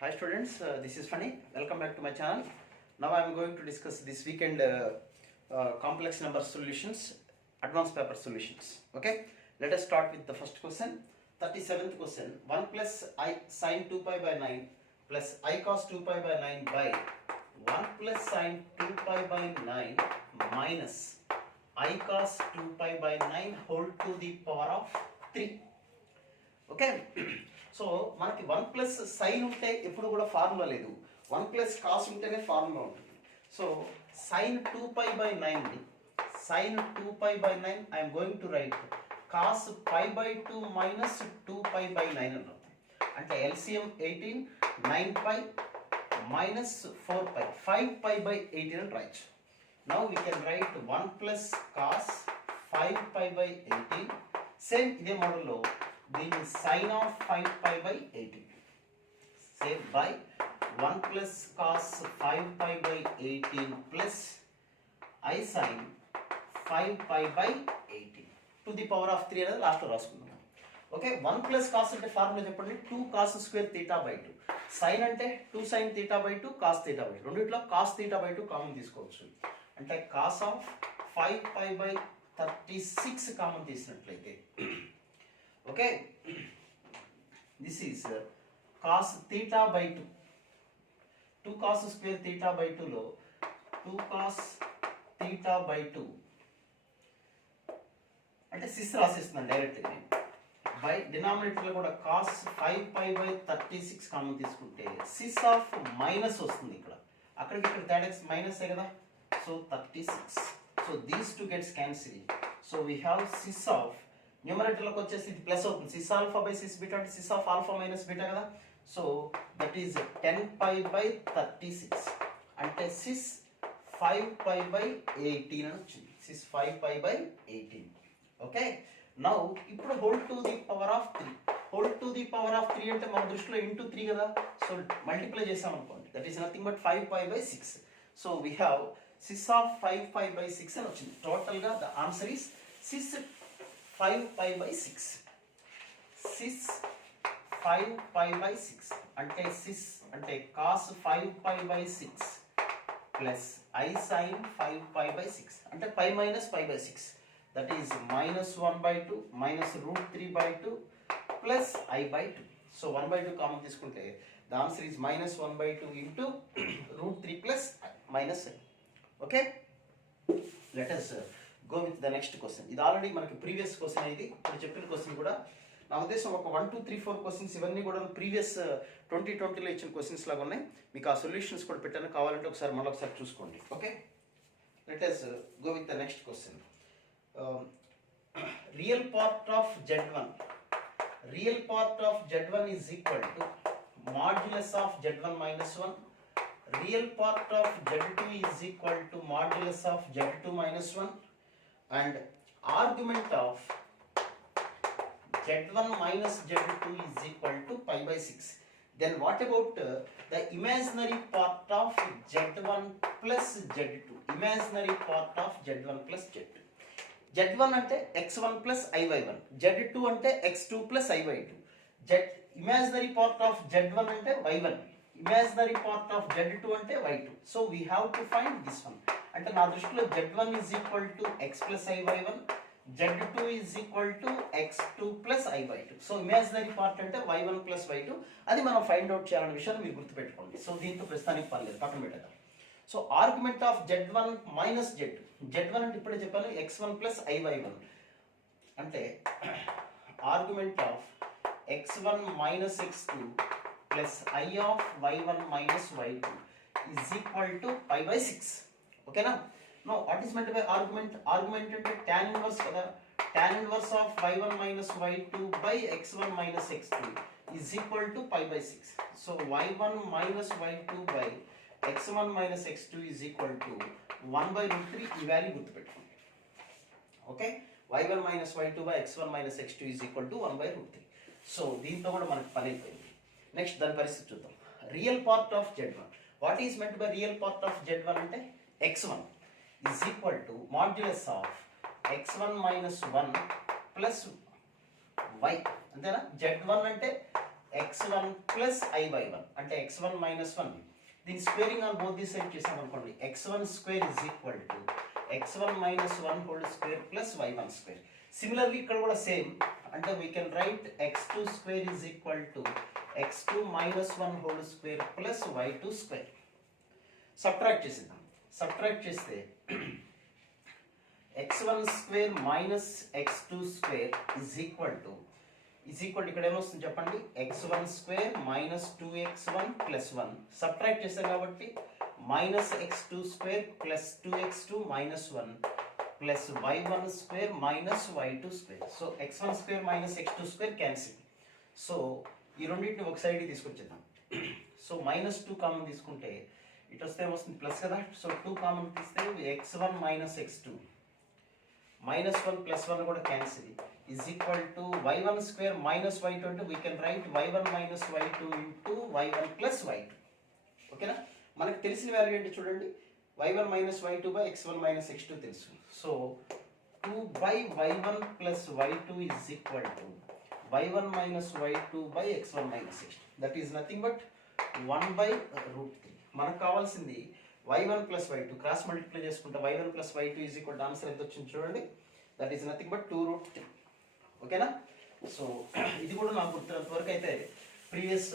Hi students, this is Funny. Welcome back to my channel. Now I am going to discuss this weekend complex number solutions, advanced paper solutions. Okay, let us start with the first question. 37th question. 1 plus I sine 2 pi by 9 plus I cos 2 pi by 9 by 1 plus sine 2 pi by 9 minus I cos 2 pi by 9 whole to the power of 3. Okay so మనకి 1 plus sign ఉంటే ఎప్పుడు కూడా formula లేదు, 1 plus cos ఉంటేనే formula ఉంటుంది. So sine 2 pi by 9 sine 2 pi by 9 I'm going to write cos pi by 2 minus 2 pi by 9 అన్నాం. అంటే LCM 18 9 pi minus 4 pi 5 pi by 18 అని right. Now we can write 1 plus cos 5 pi by 18. Same ఇదే మోడల్లో దీని sine of 5 pi by 18 same by 1 plus cos 5 pi by 18 plus i sign 5 pi by 18 to the power of 3 అనేది లాస్ట్లో రాసుకుందాం. Okay, 1 plus cos అంటే formula చెప్పండి, 2 cos square theta by 2. Sin అంటే 2 sin theta by 2 cos theta by 2. రెండిట్లో cos theta by 2 common తీసుకోవచ్చు. అంటే cos of 5 pi by 36 common తీసినట్లయితే okay, this is cos theta by 2. 2 cos square theta by 2లో 2 cos theta by 2 అంటే 6 రాసిస్తున్నాను డైరెక్ట్గా నేను. By డినామినేటర్లో కూడా కాస్ 5 పై బై 36 కామన్ తీసుకుంటే 6 ఆఫ్ మైనస్ వస్తుంది. అక్కడికి ఇక్కడ తేడా మైనస్ కదా, so 36. So these two gets cancel. So we have 6 of న్యూమరేటర్లోకి వచ్చేసి ఇది ప్లస్ అవుతుంది, cis alpha by cis beta అంటే cis of alpha minus beta కదా. So that is 10 pi by 36 అంటే సిస్ 5 పై బై 18 అని వచ్చింది. Cis 5 pi by 18. Okay, now ఇప్పుడు whole to the power of 3. Whole to the power of 3 అంటే మన దృష్టిలో into 3 కదా, సో మల్టిప్లై చేసాం అనుకోండి, that is nothing but 5 pi by 6. So we have cis of 5 pi by 6 అని వచ్చింది. టోటల్గా the answer is cis 5 pi by 6. Cis 5 pi by 6 అంటే సిస్ అంటే cos 5 pi by 6 plus i sign 5 pi by 6 అంటే pi minus pi by 6, that is minus 1 by 2 minus root 3 by 2 plus i by 2. So 1 by 2 common తీసుకుంటే the answer is minus 1 by 2 into root 3 plus minus i. Okay, let us go with the next question. ఇది already మనకి previous question. ఇది ఇప్పుడు చెప్పిన question కూడా నా ఉద్దేశం ఒక 1 2 3 4 క్వశ్చన్స్ ఇవన్నీ కూడా ప్రీవియస్ 2020లో ఇచ్చిన క్వశ్చన్స్ లాగా ఉన్నాయి. మీకు ఆ సొల్యూషన్స్ కూడా పెట్టాను, కావాలంటే ఒకసారి మళ్ళీ ఒకసారి చూసుకోండి. Okay, let us go with the next question. Real part of Z1, real part of Z1 is equal to modulus of Z1 minus 1. Real part of Z2 is equal to modulus of Z2 minus 1. And argument of Z1 minus Z2 is equal to pi by 6. Then what about the imaginary part of Z1 plus Z2? Imaginary part of Z1 plus Z2. Z1 అంటే x1 plus iy1, Z2 అంటే x2 plus iy2. Imaginary part of Z1 అంటే y1, imaginary part of Z2 అంటే y2. So we have to find this one. అంటే నా దృష్టిలో Z1 is equal to x plus ఐy1, Z2 is equal to x2 plus ఐy2. So imaginary part అంటే y1 plus y2. అది మనం find out చేయాలనే విషయాన్ని మీరు గుర్తుపెట్టుకోండి. సో దీంతో ప్రస్తుతానికి పర్లేదు, పక్కన పెట్టేద్దాం. So argument of Z1 minus Z2. Z1 అంటే ఇప్పుడే చెప్పాను x1 ప్లస్ ఐy1 అంటే argument of x1 minus x2 plus i of y1 minus y2 is equal to pi by 6. ఓకేనా? నో వాట్ ఈస్ మెంట్ బై ఆర్గ్యుమెంట్? ఆర్గ్యుమెంట్ అంటే tan inverse కదా, tan inverse of y1 minus y2 by x1 minus x2 is equal to pi by 6. So y1 minus y2 by x1 minus x2 is equal to 1 by root 3. ఈ value గుర్తుపెట్టుకోండి. Okay, y1 minus y2 by x1 minus x2 is equal to 1 by root 3. So దీంతో కూడా మనకు పని అయిపోయింది. Next దాని పరిస్థితి చూద్దాం. Real part of Z1. What is మెంట్ by real part of Z1 అంటే x1 is equal to modulus of x1 minus 1 plus y. అంతేనా? Z1 అంటే x1 ప్లస్ iy1 అంటే x1 మైనస్ 1. దీని squaring on both the side చేసాం అనుకోండి, x1 square is equal to x1 minus 1 whole square plus y1 square. Similarly ఇక్కడ కూడా same, అంటే we can right x2 square is equal to x2 minus 1 whole square plus y2 square. Subtract చేసేద్దాం. Subtract చేస్తే x1 square minus x2 square is equal to ఇక్కడ ఏమొస్తుంది చెప్పండి, x1 square minus 2x1 plus 1. Subtract చేస్తాం కాబట్టి minus x2 square plus 2x2 minus 1 plus y1 square minus y2 square. So x1 square minus x2 square cancel. So ఈ రెండింటిని ఒక సైడ్కి తీసుకొచ్చేద్దాం. So minus 2 common తీసుకుంటే ఇటు వస్తే ఏమొస్తుంది ప్లస్ కదా. సో 2 కామన్ తీస్తే x1 minus x2 minus 1 plus 1 కూడా cancel is equal to y1 square minus y2 అంటే we can write y1 minus y2 into y1 plus y2. ఓకేనా? మనకు తెలిసిన వాల్యూ ఏంటి చూడండి, y1 minus y2 by x1 minus x2 తెలుసు. So 2 by y1 plus y2 is equal to y1 minus y2 by x1 minus x2. That is nothing but 1 by root 3. మనకు కావాల్సింది y1 plus y2 cross multiply చేసుకుంటే y1 plus y2 is equal to answer ఎంత వచ్చింది చూడండి, that is nothing but 2 root 3. ఓకేనా? So ఇది కూడా నాకు గుర్తున్నంత వరకు అయితే ప్రీవియస్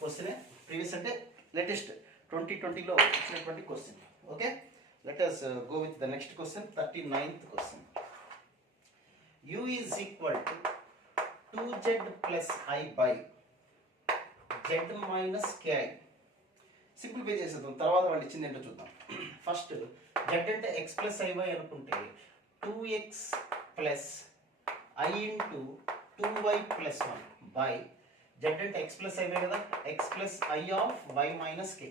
క్వశ్చనే, ప్రీవియస్ అంటే లేటెస్ట్ 2020లో వచ్చినటువంటి question. Okay, let us go with the next question, 39th question. u is equal to 2z plus I by z minus ki. Simplify చేసేద్దాం, తర్వాత వాళ్ళు ఇచ్చింది ఏంటో చూద్దాం. ఫస్ట్ z అంటే x ప్లస్ iy అనుకుంటే 2x plus I into 2y plus 1 by z అంటే x plus i కదా, x plus i of y minus k.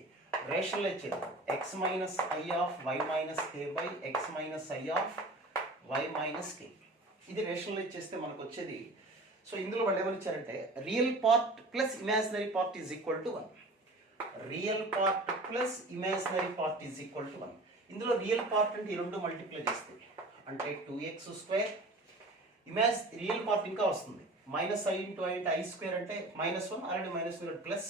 Rationalise చేద్దాం, x minus i of y minus k by x minus i of y minus k. ఇది rationalise చేస్తే మనకు వచ్చేది, so ఇందులో వాళ్ళు ఏమని ఇచ్చారంటే real part plus imaginary part is equal to 1. Real part plus imaginary part is equal to 1. ఇందులో real part అంటే ఈ రెండు మల్టిప్లై చేస్తే అంటే 2x స్క్వేర్, రియల్ పార్ట్ ఇంకా వస్తుంది మైనస్ i ఇంటూ i అంటే i స్క్వేర్ అంటే మైనస్ 1, అలాంటి మైనస్ ప్లస్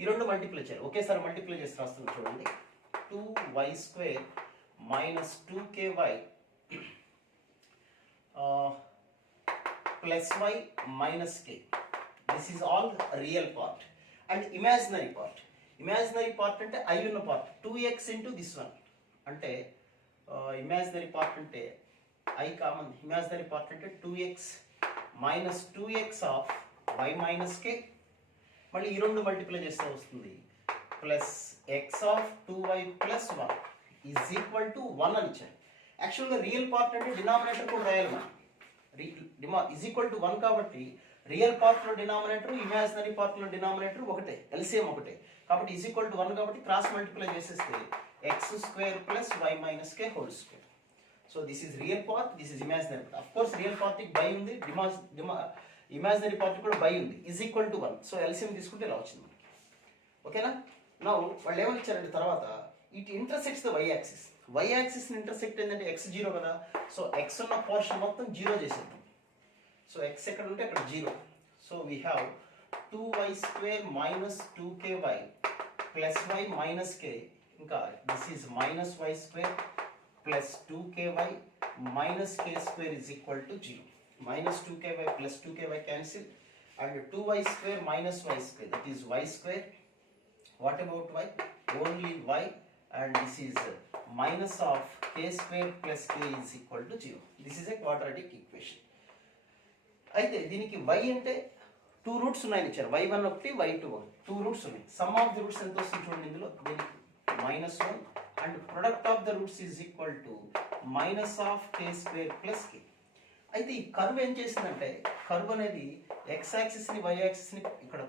ఈ రెండు మల్టిప్లై చేయాలి. ఒకేసారి మల్టిప్లై చేసి రాస్తున్నాం చూడండి, 2y square minus 2ky plus y minus k. This is all real part. And imaginary part అంటే i ఉన్న part 2x into this one అంటే ఇమాజినరీ పార్ట్ అంటే i కామన్, ఇమాజినరీ పార్ట్ అంటే 2x minus 2x of y minus k. మళ్ళీ ఈ రెండు multiply చేస్తే వస్తుంది plus x of 2y plus 1 is equal to 1 అని ఇచ్చారు. యాక్చువల్గా రియల్ పార్ట్ అంటే డినామినేటర్ కూడా రాయాలి మనం, ఈజ్ ఈక్వల్ టు 1 కాబట్టి రియల్ పార్ట్లో డినామినేటర్ ఇమాజినరీ పార్ట్లో డినామినేటర్ ఒకటే, ఎల్సిఎం ఒకటే కాబట్టి ఈజ్ ఈక్వల్ టు 1 కాబట్టి క్రాస్ మల్టిప్లై చేసేస్తే x square plus y minus k whole square. So this is real part, this is imaginary part. Of course real part కి by ఉంది, imaginary part కూడా by ఉంది, is equal to 1. So LCM తీసుకుంటే ఇలా వచ్చింది మనకి. ఓకేనా? నౌ వాళ్ళు ఏమని ఇచ్చారంటే తర్వాత it intersects the y axis intersect ఏంటంటే x 0 కదా. సో x ఉన్న పోర్షన్ మొత్తం 0 చేసేద్దాం. సో x ఎక్కడ ఉంటే అక్కడ 0. So we have 2y square minus 2ky plus y minus k, ఇంకా this is minus y square plus 2ky minus k square is equal to 0. Minus 2ky plus 2ky cancel and 2y square minus y square, that is y square. What about y? Only y, and this is minus of k square plus k is equal to 0. This is a quadratic equation. అయితే దీనికి y అంటే 2 roots ఉన్నాయని ఇచ్చారు, y1 ఒకటి y2 ఒకటి, 2 roots ఉన్నాయి. Some of the roots ఎంత వస్తుంది చూడండి ఇందులో, దీనికి -1 and product of the roots is equal to minus of k square plus k. అయితే ఈ కర్వ్ ఏం చేసిందంటే, కర్వ్ అనేది x యాక్సిస్ ని y యాక్సిస్ ని ఇక్కడ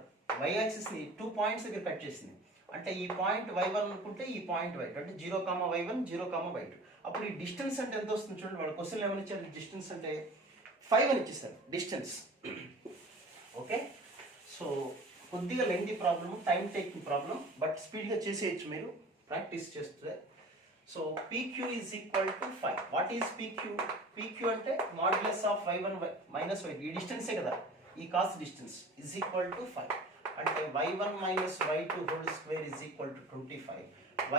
y యాక్సిస్ ని 2 పాయింట్స్ దగ్గర కట్ చేసింది. అంటే ఈ పాయింట్ y1 అనుకుంటే ఈ పాయింట్ y2 అంటే 0, y1 0, y2. అప్పుడు ఈ డిస్టెన్స్ అంటే ఎంత వస్తుంది చూడండి, వాళ్ళ క్వశ్చన్ ఏమని ఇచ్చారు, డిస్టెన్స్ అంటే 5 అని ఇచ్చేసారు డిస్టెన్స్. ఓకే, సో కొద్దిగా lengthy problem, time taking problem, but స్పీడ్గా చేసేయచ్చు మీరు ప్రాక్టీస్ చేస్తే. So PQ is equal to 5. What is PQ? PQ అంటే modulus of y1 minus y2, ఈ డిస్టెన్సే కదా, ఈ cost distance is equal to 5. అంటే y1 minus y2 whole square is equal to 25.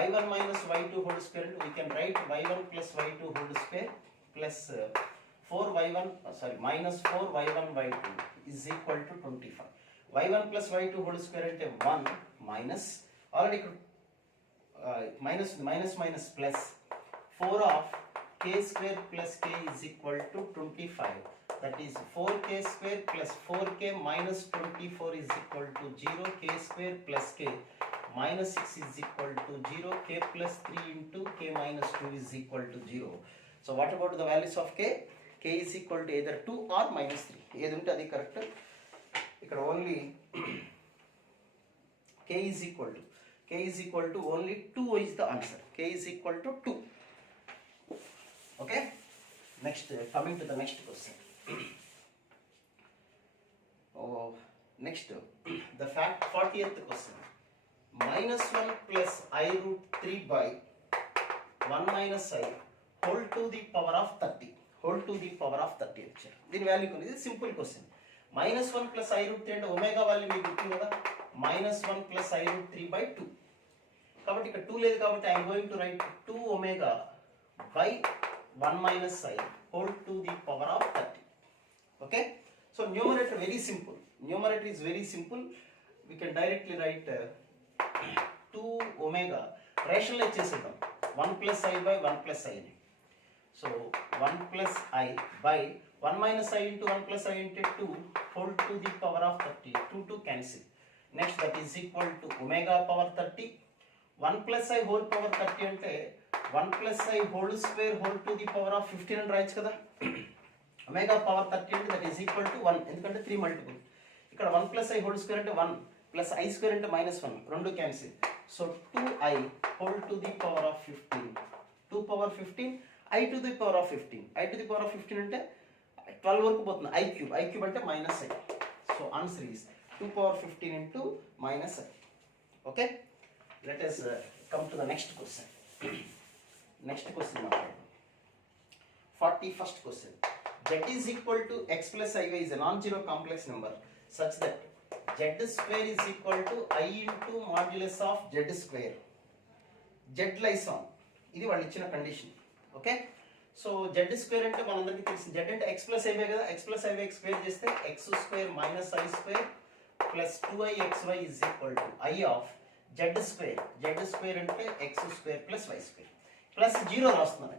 y1 minus y2 whole square, we can write y1 plus y2 whole square plus 4y1 minus 4y1 y2 is equal to 25. y1 plus y2 whole square అంటే 1 minus already minus plus 4 of k square plus k is equal to 25. That is 4k square plus 4k minus 24 is equal to 0. K square plus k minus 6 is equal to 0. K plus 3 into k minus 2 is equal to 0. So what about the values of k? K is equal to either 2 or minus 3. ఏది ఉంటే అది correct. ఇక్కడ only k is equal to only 2 is the answer. K is equal to 2. Okay, next coming to the next question. Next the fact 40th question. Minus 1 plus I root 3 by 1 minus I whole to the power of 30. Whole to the power of 30 వచ్చారు. దీని value కొని ఇది simple question. minus 1 plus I root 3 అంటే omega value మీకు గుర్తుంది కదా, minus 1 plus I root 3 by 2. కాబట్టి ఇక్కడ 2 లేదు కాబట్టి I am going to write 2 omega by 1 minus I whole to the power of 30. Okay, so numerator very simple. Numerator is very simple. We can directly write 2 omega. Rationalize చేసేద్దాం. 1 plus I by 1 plus I. So 1 plus I by 1 minus I into 1 plus I into 2 whole to the power of 30. 2 cancel. Next that is equal to omega power 30. 1 plus I whole power 30 అంటే 1 plus I whole square whole to the power of 15 అని రాయొచ్చు కదా. omega power 30 అంటే that is equal to 1 ఎందుకంటే 3 multiple. ఇక్కడ 1 plus I whole square అంటే 1 plus I square అంటే -1 రెండు cancel. So 2I whole to the power of 15. 2 power 15 I to the power of 15. I to the power of 15 అంటే 12 వరకు పోతుంది. I cube అంటే -I. So answer is 2 power 15 into -I. Okay, let us come to the next question. Next question మాట్లాడదాం. 41st question. Z is equal to x plus iy is a non-zero complex number such that z square is equal to I into modulus of z square. Z lies on. ఇది వాళ్ళు ఇచ్చిన condition. Okay, so z square అంటే మనందరికీ తెలిసింది. z అంటే x plus iy కదా, x plus iy square చేస్తే x square minus I square plus 2ixy is equal to I of z square. z square అంటే x square plus y square plus 0 రాస్తున్నాను.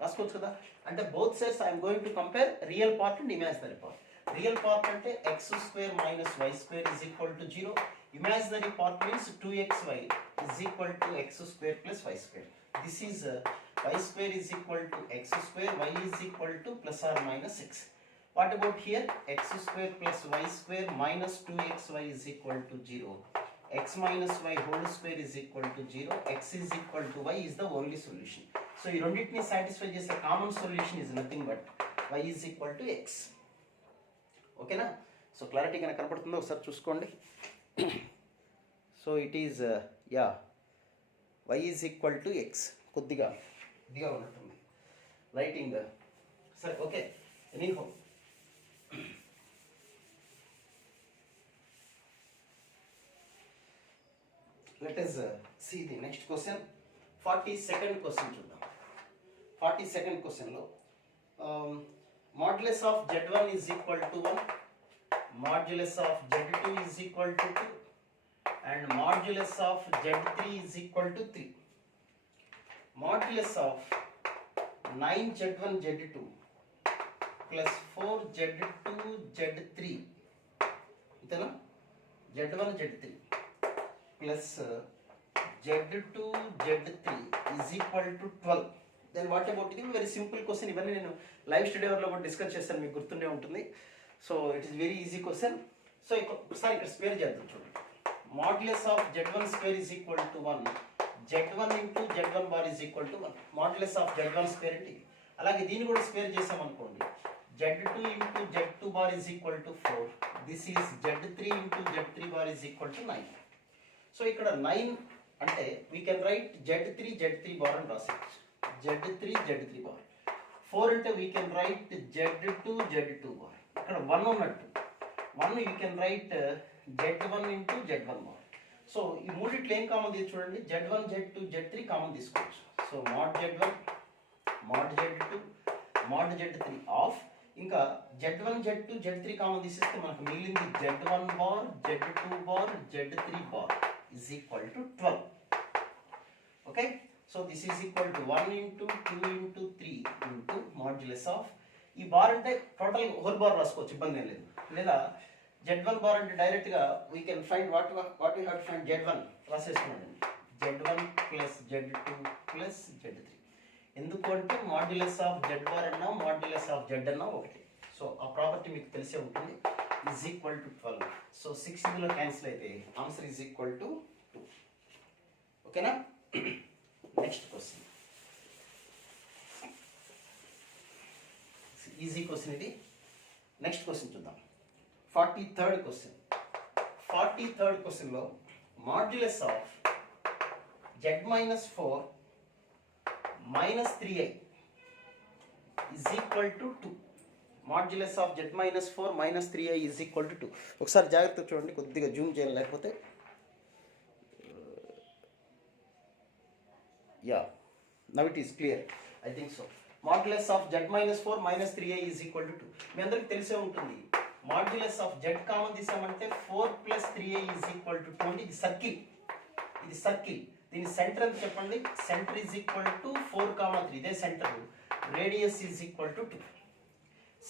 రాసుకోవచ్చు కదా. అంటే both sides I'm going to compare real part and imaginary part. Real part అంటే x square minus y square is equal to 0. Imaginary part means 2xy is equal to x square plus y square. This is y square is equal to x square, y is equal to plus or minus x. What about here? X square plus y square minus 2xy is equal to 0. X minus y whole square is equal to 0. X is equal to y is the only solution. So you don't need to satisfy just the common solution is nothing but y is equal to x. Okay na? So clarity kana కనపడుతుందో ఒకసారి చూసుకోండి. So it is y is equal to x. కొద్దిగా ఇదిగా ఉన్నట్టుంది writing. సరే okay, anyhow let us see the next question. 42nd question చూద్దాం. 42nd question లో modulus of z1 is equal to 1, modulus of z2 is equal to 2 and modulus of z3 is equal to 3. Modulus of 9z1 z2 plus 4z2 z3 ఇంతేనా, z1 z3 plus z2 z3 is equal to 12. Then what about it? Very simple question. ఇవన్నీ నేను live study అవర్లో కూడా discuss చేస్తాను, మీకు గుర్తుండే ఉంటుంది. So it is very easy question. So ఒకసారి ఇక్కడ స్క్వేర్ చేద్దాం చూడండి. Modulus of z1 square is equal to 1, z1 into z1 bar is equal to 1. Modulus of z1 square అంటే ఇది. అలాగే దీన్ని కూడా స్క్వేర్ చేసాం అనుకోండి, z2 into z2 bar is equal to 4. This is z3 into z3 bar is equal to 9. So ఇక్కడ 9 అంటే we can write z3 bar అని రాసేయచ్చు. z3 bar. 4 అంటే we can write z2 bar. ఇక్కడ 1 ఉన్నట్టు 1 you can write Z1 into Z1 bar. So ఈ మూడిట్లో ఏం common తీసి చూడండి, Z1 Z2 Z3 కామన్ తీసుకోవచ్చు. So mod Z1 mod Z2 mod Z3 of, ఇంకా Z1 Z2 Z3 కామన్ తీసేస్తే మనకు మిగిలింది Z1 bar Z2 bar Z3 bar is equal to 12. Okay, so this is equal to 1 into 2 into 3 into modulus of, ఈ bar అంటే total whole bar రాసుకోవచ్చు, ఇబ్బంది ఏం లేదు. లేదా Z1 బార్ అంటే డైరెక్ట్గా we can find what we have to find Z1 రాసేస్తున్నాను, Z1 plus Z2 plus Z3. ఎందుకు అంటే మాడ్యులస్ ఆఫ్ Z బార్ అన్నా మాడ్యులస్ ఆఫ్ Z అన్నా ఒకటి. సో ఆ ప్రాపర్టీ మీకు తెలిసే ఉంటుంది. Is equal to 12. సో 6 ఇందులో క్యాన్సిల్ అయితే ఆన్సర్ ఈజ్ ఈక్వల్ టు 2. ఓకేనా? నెక్స్ట్ క్వశ్చన్, ఈజీ క్వశ్చన్ ఇది. నెక్స్ట్ క్వశ్చన్ చూద్దాం. 43rd question. 43rd క్వశ్చన్లో modulus of Z minus 4 minus 3i is equal to 2. Modulus of Z minus 4 minus 3i is equal to 2. ఒకసారి జాగ్రత్తగా చూడండి, కొద్దిగా Zoom చేయాలి లేకపోతే. Yeah, now it is clear. I think so. Modulus of Z minus 4 minus 3i is equal to 2. మీ అందరికి తెలిసే ఉంటుంది. Modulus of Z common తీసామంటే 4 plus 3i is equal to 2. ఇది సర్కిల్, ఇది సర్కిల్. దీని సెంటర్ ఎంత చెప్పండి? Centre is equal to 4,3. ఇదే centre. Radius is equal to 2.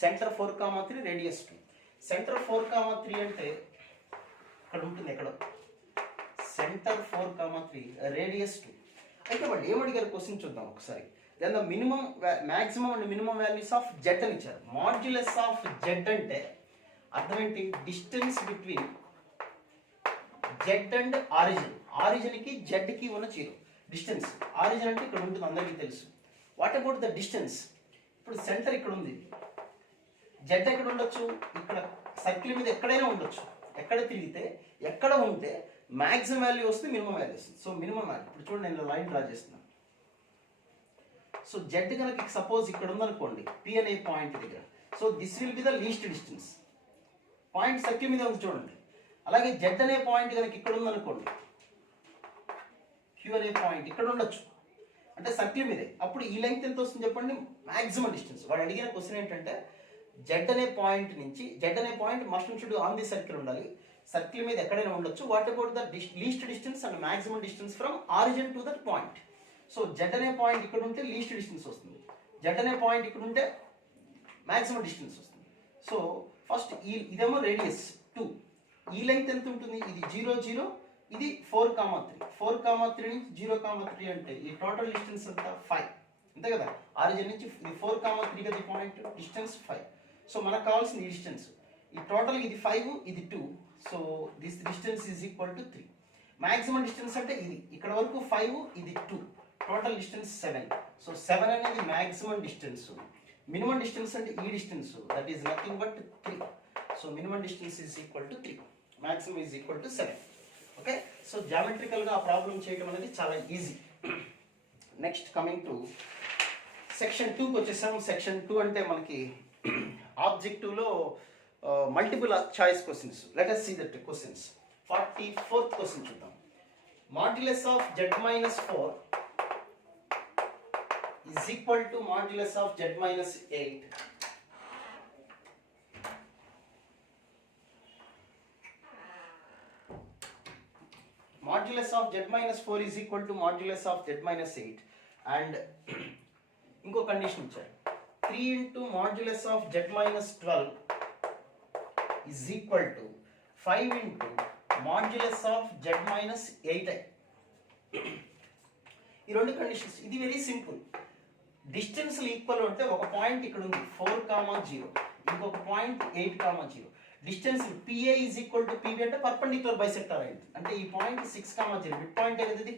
Centre 4,3, radius 2. Centre 4,3 అంటే ఇక్కడ ఉంటుంది, ఎక్కడ సెంటర్ 4,3, రేడియస్ 2. అయితే వాళ్ళు ఏమడిగారు క్వశ్చన్ చూద్దాం ఒకసారి. Then the minimum maximum and minimum values of z అని ఇచ్చారు. మాడ్యులస్ ఆఫ్ జెడ్ అంటే అర్థం ఏంటి? Distance between z and origin. ఆరిజిన్కి జెడ్కి ఉన్న జీరో డిస్టెన్స్. ఆరిజిన్ అంటే ఇక్కడ ఉంటుంది, అందరికీ తెలుసు. What about the distance? ఇప్పుడు సెంటర్ ఇక్కడ ఉంది, జెడ్ ఎక్కడ ఉండొచ్చు? ఇక్కడ సర్కిల్ మీద ఎక్కడైనా ఉండొచ్చు. ఎక్కడ తిరిగితే ఎక్కడ ఉంటే మ్యాక్సిమం వాల్యూ వస్తుంది, మినిమం వాల్యూ వస్తుంది. సో మినిమం వాల్యూ ఇప్పుడు చూడండి, నేను లైన్ డ్రా చేస్తున్నాను. సో జెడ్ కనుక సపోజ్ ఇక్కడ ఉందనుకోండి, పి అనే పాయింట్ దగ్గర. So this will be the least distance. Point circle మీద ఉంది చూడండి. అలాగే జెడ్ అనే పాయింట్ కనుక ఇక్కడ ఉందనుకోండి, క్యూ అనే పాయింట్ ఇక్కడ ఉండొచ్చు, అంటే సర్కిల్ మీదే. అప్పుడు ఈ లెంగ్త్ ఎంత వస్తుంది చెప్పండి? Maximum distance. వాడు అడిగిన క్వశ్చన్ ఏంటంటే జెడ్ అనే పాయింట్ నుంచి, జెడ్ అనే point must should on the circle ఉండాలి, సర్కిల్ మీద ఎక్కడైనా ఉండొచ్చు. What about the least distance and maximum distance from origin to that point? So Z అనే పాయింట్ ఇక్కడ ఉంటే లీస్ట్ డిస్టెన్స్ వస్తుంది, జెడ్ అనే పాయింట్ ఇక్కడ ఉంటే మాక్సిమం డిస్టెన్స్ వస్తుంది. సో ఫస్ట్ ఇదేమో రేడియస్ 2. ఈ లెంగ్త్ ఎంత ఉంటుంది? ఇది 0 0, ఇది 4,3. 4,3 నుంచి 0,3 అంటే ఈ టోటల్ డిస్టెన్స్ అంతా 5, అంతే కదా? ఆరిజిన్ నుంచి ఇది 4,3 కదా పాయింట్, డిస్టెన్స్ 5. సో మనకు కావాల్సిన ఈ డిస్టెన్స్, ఈ టోటల్ ఇది 5, ఇది 2. So this distance is equal to 3. Maximum distance అంటే ఇది ఇక్కడ వరకు 5, ఇది 2, టోటల్ డిస్టెన్స్ 7. సో 7 అనేది మాక్సిమం డిస్టెన్స్. మినిమం డిస్టెన్స్ అంటే ఈ distance, that is nothing but 3. So minimum distance is equal to 3, maximum is equal to 7. Okay, so జామెట్రికల్గా ఆ ప్రాబ్లం చేయడం అనేది చాలా easy. Next coming to section 2కి వచ్చేసాము. సెక్షన్ 2 అంటే మనకి ఆబ్జెక్టివ్లో multiple choice questions. Let us see the questions. 44th question చూద్దాం. Modulus of Z minus 4 is equal to modulus of Z minus 8. Modulus of Z minus 4 is equal to modulus of Z minus 8. And ఇంకో condition ఇచ్చారు, 3 into modulus of Z minus 12 is equal to 5 into modulus of Z minus 8i. ఈ రెండు conditions. ఇది very simple. Distance equal అంటే ఒక point ఇక్కడ ఉంది 4,0, ఇంకొక point 8,0. Distance PA is equal to PB అంటే పర్పెండిక్యులర్ బైసెక్టర్ అయింది. అంటే ఈ పాయింట్ 6,0 మిడ్ పాయింట్ అనేది ఇది.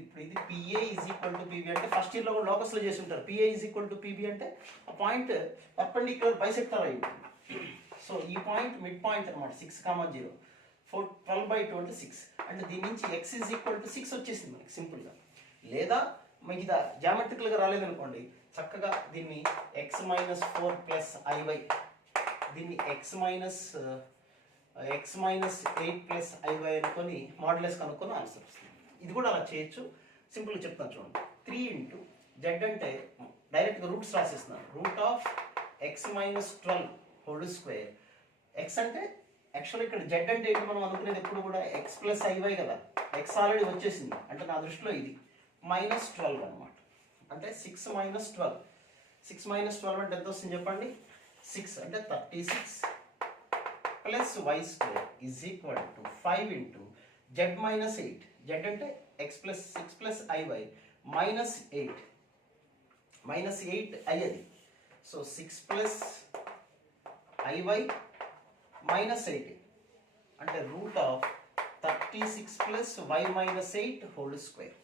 ఇప్పుడు ఇది PA is equal to PB అంటే ఫస్ట్ ఇయర్లో కూడా లోకస్లో చేసి ఉంటారు. PA is equal to PB అంటే ఆ పాయింట్ పర్పెండిక్యులర్ బైసెక్టర్ అయింది. సో ఈ పాయింట్ మిడ్ పాయింట్ అనమాట 6,0. 12/2 అంటే 6. అంటే దీని నుంచి x is equal to 6 వచ్చేసింది మనకి సింపుల్గా. లేదా మీకు ఇది జామెట్రికల్గా రాలేదనుకోండి, చక్కగా దీన్ని x minus 4 plus iy, దీన్ని x minus X minus 8 plus i y అనుకొని మాడ్యులస్ కనుక్కొని ఆన్సర్ వస్తుంది. ఇది కూడా అలా చేయొచ్చు. సింపుల్గా చెప్తాను చూడండి. 3 ఇంటూ జెడ్ అంటే డైరెక్ట్గా రూట్స్ రాసేస్తున్నాను. Root of x minus 12 whole square. X అంటే యాక్చువల్లీ ఇక్కడ జెడ్ అంటే ఏంటి మనం అనుకునేది ఎప్పుడు కూడా ఎక్స్ ప్లస్ ఐవై కదా. ఎక్స్ ఆల్రెడీ వచ్చేసింది అంటే నా దృష్టిలో ఇది మైనస్ 12 అనమాట. అంటే 6 మైనస్ 12. 6 మైనస్ 12 అంటే ఎంత వస్తుంది చెప్పండి? 6 అంటే 36 plus why square is equal to 5 into z minus 8. Z అంటే x plus 6 plus i y minus 8. Minus 8 అయ్యేది. సో 6 ప్లస్ ఐవై మైనస్ 8 అంటే root of 36 plus y minus 8 whole square.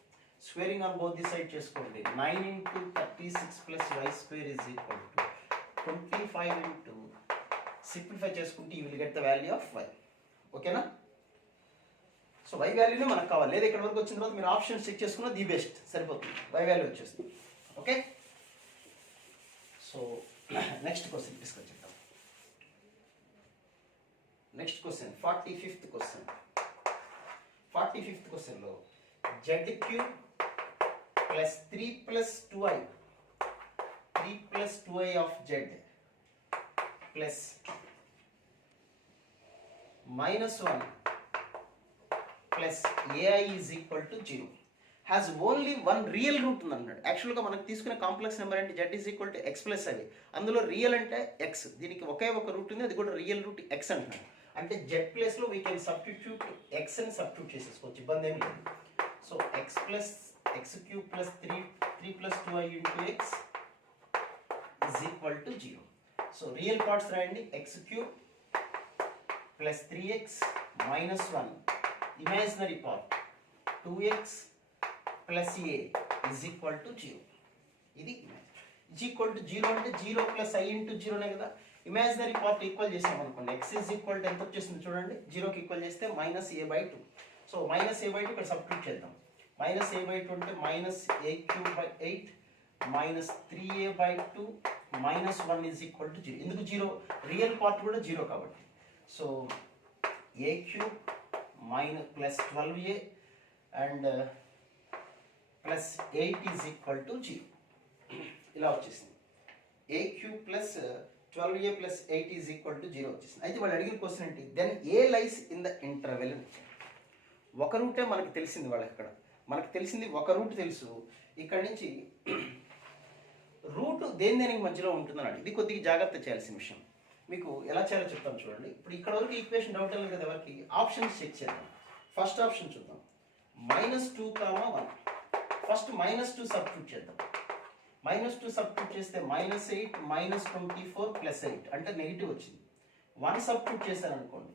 Squaring on both the side చేసుకోండి. 9 into 36 plus why square is equal to 25 into simplify చేసుకుంటే you will get the value of y. ఓకేనా? So y వాల్యూనే మనకు కావాలి. లేదా ఇక్కడ వరకు వచ్చిన తర్వాత మీరు ఆప్షన్స్ చెక్ చేసుకున్న ది బెస్ట్ సరిపోతుంది. వై వాల్యూ వచ్చేస్తుంది. Okay, so next question discuss చేద్దాం. Next question 45th question. 45th క్వశ్చన్లో z cube plus 3 plus 2i 3 plus 2i of z plus minus 1 plus a i is equal to 0 has only one real root ఉంది అన్నాడు. యాక్చువల్గా మనకు తీసుకునే complex number అంటే z is equal to x plus అవి. అందులో real అంటే ఎక్స్. దీనికి ఒకే ఒక రూట్ ఉంది, అది కూడా రియల్ రూట్ ఎక్స్ అంటున్నాడు. అంటే జెడ్ ప్లేస్లో వీ కెన్ సబ్స్టిట్యూట్ ఎక్స్ అని సబ్స్టిట్యూట్ చేసేసుకోవచ్చు, ఇబ్బంది ఏమి లేదు. So x plus x cube plus 3 plus 2i into x is equal to 0. So real parts రాయండి. X cube plus 3x minus 1 imaginary part 2x plus a is equal to 0. ఇది is equal to 0 అంటే 0 plus i into 0నే కదా. Imaginary part equal చేసాం అనుకోండి. X is equal to ఎంత వచ్చేసింది చూడండి. 0కి ఈక్వల్ చేస్తే minus a/2. So minus a/2 ఇక్కడ సబ్స్టిట్యూట్ చేద్దాం. మైనస్ a/2 అంటే minus a cube by 8 minus 3a/2 minus 1 is equal to 0. ఎందుకు 0? రియల్ పార్ట్ కూడా 0 కాబట్టి. సో a cube minus plus 12a and plus 8 is equal to 0. ఇలా వచ్చేసింది. a cube plus 12a plus 8 is equal to 0 వచ్చేసింది. అయితే వాళ్ళు అడిగిన క్వశ్చన్ ఏంటి? Then a lies in the interval. ఒక రూటే మనకు తెలిసింది. వాళ్ళకి ఇక్కడ మనకు తెలిసింది ఒక రూట్ తెలుసు. ఇక్కడ నుంచి రూట్ దేనికి మధ్యలో ఉంటుందని. ఇది కొద్దిగా జాగ్రత్త చేయాల్సిన విషయం. మీకు ఎలా చేయాలో చెప్తాను చూడండి. ఇప్పుడు ఇక్కడ వరకు ఈక్వేషన్ డౌట్ లేదు కదా ఎవరికి. ఆప్షన్స్ చెక్ చేద్దాం. ఫస్ట్ ఆప్షన్ చూద్దాం. -2, 1. ఫస్ట్ -2 సబ్స్టిట్యూట్ చేద్దాం. -2 సబ్స్టిట్యూట్ చేస్తే -8 -24 ప్లస్ 8 అంటే నెగిటివ్ వచ్చింది. 1 సబ్స్టిట్యూట్ చేశాను అనుకోండి.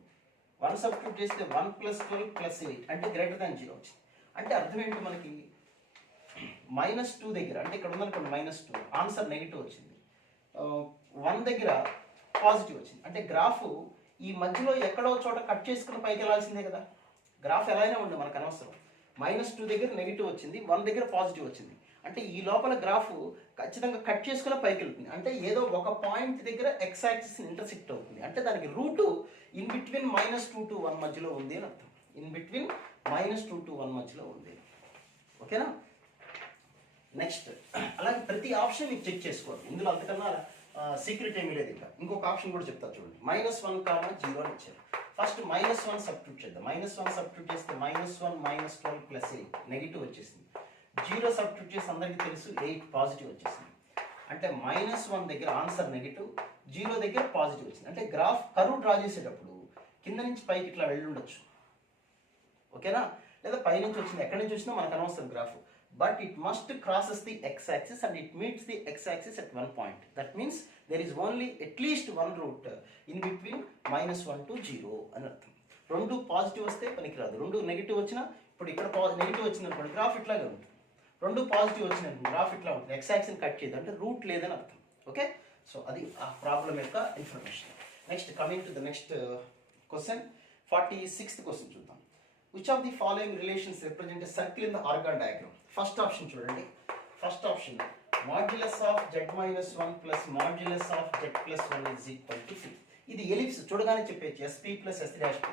1 సబ్స్టిట్యూట్ చేస్తే 1 ప్లస్ 12 ప్లస్ 8 అంటే గ్రేటర్ దాన్ 0 వచ్చింది. అంటే అర్థం ఏంటి మనకి? -2 దగ్గర అంటే ఇక్కడ ఉందనుకోండి -2 ఆన్సర్ నెగిటివ్ వచ్చింది. 1 దగ్గర పాజిటివ్ వచ్చింది. అంటే గ్రాఫ్ ఈ మధ్యలో ఎక్కడో చోట కట్ చేసుకుని పైకి వెళ్ళాల్సిందే కదా. గ్రాఫ్ ఎలా అయినా ఉండే మనకు అనవసరం. -2 దగ్గర నెగిటివ్ వచ్చింది, 1 దగ్గర పాజిటివ్ వచ్చింది. అంటే ఈ లోపల గ్రాఫ్ ఖచ్చితంగా కట్ చేసుకుని పైకి వెళ్తుంది. అంటే ఏదో ఒక పాయింట్ దగ్గర ఎక్స్ యాక్సిస్ ఇంటర్సెక్ట్ అవుతుంది. అంటే దానికి రూట్ ఇన్ బిట్వీన్ -2 to 1 మధ్యలో ఉంది అని అర్థం. ఇన్ బిట్వీన్ -2 to 1 మధ్యలో ఉంది. ఓకేనా? నెక్స్ట్ అలాగే ప్రతి ఆప్షన్ మీకు చెక్ చేసుకోవాలి. ఇందులో అంతకన్నా సీక్రెట్ ఏమీ లేదు. ఇంకా ఇంకొక ఆప్షన్ కూడా చెప్తా చూడండి. -1, 0 అని ఇచ్చారు. ఫస్ట్ -1 సబ్స్టిట్యూట్ చేద్దాం. -1 సబ్స్టిట్యూట్ చేస్తే -1 -12 ప్లస్ 8 నెగిటివ్ వచ్చేసింది. 0 సబ్స్టిట్యూట్ చేసి అందరికీ తెలుసు 8 పాజిటివ్ వచ్చేసింది. అంటే -1 దగ్గర ఆన్సర్ నెగిటివ్, 0 దగ్గర పాజిటివ్ వచ్చింది. అంటే గ్రాఫ్ కర్వ్ డ్రా చేసేటప్పుడు కింద నుంచి పైకి ఇట్లా వెళ్ళి ఉండొచ్చు. ఓకేనా? లేదా పై నుంచి వచ్చింది, ఎక్కడి నుంచి వచ్చినా మనకు అనవసరం graph. But it must crosses the x-axis and it meets the x-axis at one point. That means there is only at least one root in between -1 to 0 అని అర్థం. 2 పాజిటివ్ వస్తే పనికిరాదు. 2 నెగిటివ్ వచ్చినా, ఇప్పుడు ఇక్కడ నెగిటివ్ వచ్చినప్పుడు గ్రాఫ్ ఇట్లాగే ఉంటుంది. 2 పాజిటివ్ వచ్చినప్పుడు గ్రాఫ్ ఇట్లా ఉంటుంది. x-axis కట్ చేయదు అంటే రూట్ లేదని అర్థం. ఓకే, సో అది ఆ ప్రాబ్లం యొక్క information. Next coming to the next question, 46th question చూద్దాం. Which of the following relations represent a circle in the Argand diagram? First option చూడండి. First option modulus of z minus 1 plus modulus of z plus 1 is equal to 2. ఇది ellipse చూడగానే చెప్పేచ్చు SP plus S dash P.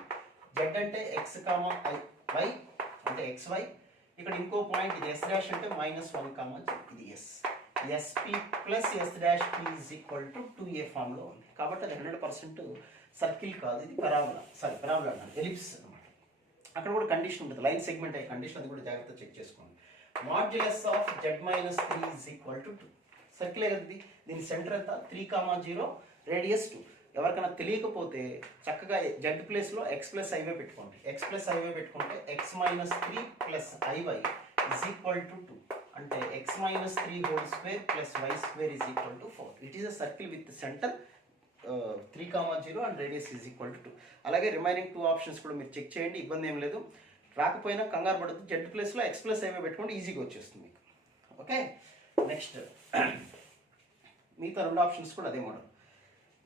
Z అంటే x comma i y అంటే x y. ఇక్కడ ఇంకో point ఇది yes dash అంటే -1 కామా ఇది S. SP plus S dash P is equal to 2a ఫామ్లో ఉంది. కాబట్టి అది 100% సర్కిల్ కాదు, ఇది పెరాబోలా అన్నారు, ఎలిప్స్ అనమాట. అక్కడ కూడా కండిషన్ ఉంటుంది, లైన్ సెగ్మెంట్ అయ్యే కండిషన్, అది కూడా జాగ్రత్త చెక్ చేసుకోండి. Modulus of z-3 is equal to 2. Circle కదా, దీని సెంటర్ ఎంత 3,0, రేడియస్ 2. ఎవరికైనా తెలియకపోతే చక్కగా జెడ్ ప్లేస్లో ఎక్స్ ప్లస్ ఐవై పెట్టుకోండి. ఎక్స్ ప్లస్ ఐవై పెట్టుకుంటే x-3 plus i y is equal to 2. అంటే x-3 whole square plus why square is equal to 4. It is a circle with centre 3,0 and radius is equal to 2. అలాగే remaining 2 options కూడా మీరు check చేయండి, ఇబ్బంది ఏం లేదు. రాకపోయినా కంగారు పడద్దు, జెడ్ ప్లేస్లో ఎక్స్ ప్లస్ ఐవై పెట్టుకుంటే ఈజీగా వచ్చేస్తుంది మీకు. ఓకే, నెక్స్ట్ మిగతా 2 ఆప్షన్స్ కూడా అదే మోడల్.